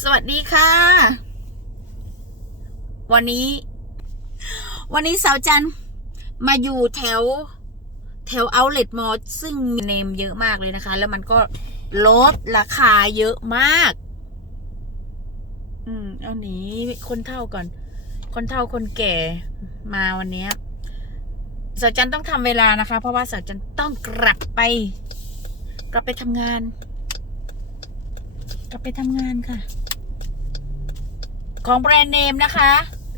สวัสดีค่ะ วันนี้ วันนี้สาวจันมาอยู่แถว แถวเอาเล t มอลซึ่งมีเนมเยอะมากเลยนะคะ แล้วมันก็ลดราคาเยอะมาก อืม เอาหนีคนเท่าก่อน คนเท่าคนแก่มาวันนี้สาวจันต้องทำเวลานะคะ เพราะว่าสาวจันต้องกลับไป กลับไปทำงาน กลับไปทำงานค่ะ ของแบรนด์เนมนะคะ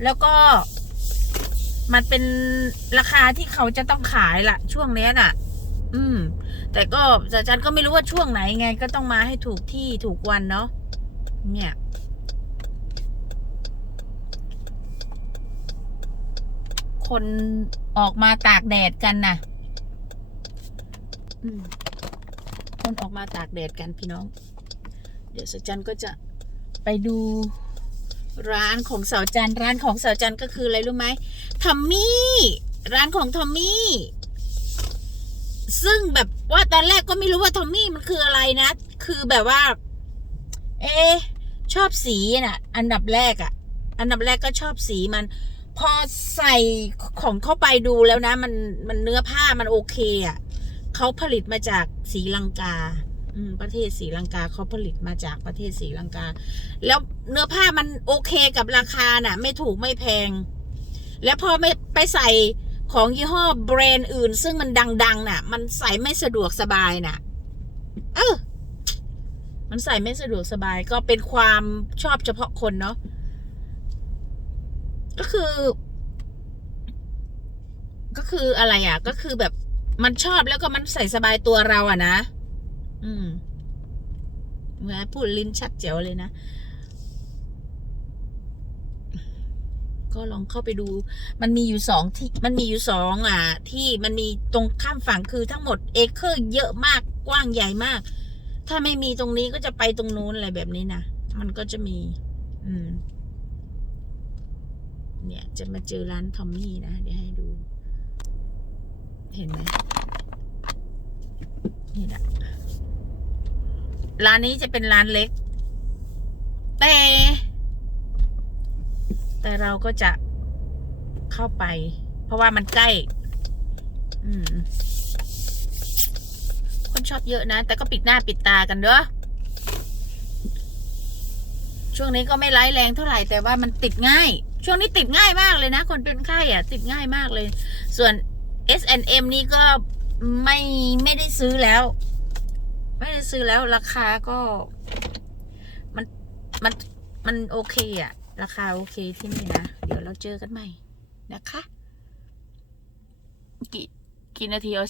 แล้วก็ มันเป็นราคาที่เขาจะต้องขายละช่วงเนี้ยน่ะ อืม แต่ก็แต่ฉันก็ไม่รู้ว่าช่วงไหนไง ก็ต้องมาให้ถูกที่ถูกวันเนาะเนี่ยคนออกมาตากแดดกันน่ะคนออกมาตากแดดกันพี่น้อง เดี๋ยวสาวจันก็จะไปดูร้านของสาวจันร้านของสาวจันก็คืออะไรรู้ไหมทอมมี่ร้านของทอมมี่ซึ่งแบบว่าตอนแรกก็ไม่รู้ว่าทอมมี่มันคืออะไรนะ คือแบบว่า เอชอบสีน่ะ อันดับแรกอะ่ะ อันดับแรกก็ชอบสีมัน พอใส่ของเข้าไปดูแล้วนะ มันมันเนื้อผ้ามันโอเคอะ่ะเขาผลิตมาจากสีลังกา ประเทศศรีลังกาเขาผลิตมาจากประเทศศรีลังกา แล้วเนื้อผ้ามันโอเคกับราคาน่ะ ไม่ถูกไม่แพง แล้วพอไม่ไปใส่ของยี่ห้อแบรนด์อื่น ซึ่งมันดัง ๆ น่ะ มันใส่ไม่สะดวกสบายน่ะ เออ มันใส่ไม่สะดวกสบายก็เป็นความชอบเฉพาะคนเนาะก็คือ ก็คืออะไรอะ ก็คือแบบมันชอบแล้วก็มันใส่สบายตัวเราอะนะ อืมเหมือนพูดลิ้นชัดเจ๋วเลยนะ ก็ลองเข้าไปดู มันมีอยู่สองที่ มันมีอยู่สองอะ ที่มันมีตรงข้ามฝั่งคือทั้งหมดเอเคอร์เยอะมากกว้างใหญ่มาก ถ้าไม่มีตรงนี้ก็จะไปตรงนู้นอะไรแบบนี้นะ มันก็จะมี อืม เนี่ย จะมาเจอร้านทอมมี่นะ เดี๋ยวให้ดู เห็นไหมนี่นะ ร้านนี้จะเป็นร้านเล็ก แต่ แต่เราก็จะเข้าไป เพราะว่ามันใกล้ อืม คนชอบเยอะนะ แต่ก็ปิดหน้าปิดตากันเด้อช่วงนี้ก็ไม่ร้ายแรงเท่าไหร่แต่ว่ามันติดง่าย ช่วงนี้ติดง่ายมากเลยนะ คนเป็นไข้อะ ติดง่ายมากเลย ส่วน S&M นี่ก็ไม่ไม่ได้ซื้อแล้ว ไม่ได้ซื้อแล้วราคาก็ มันมันมันโอเคอะราคาโอเคที่นี่นะ เดี๋ยวเราเจอกันใหม่นะคะ กี่กี่นาทีเอา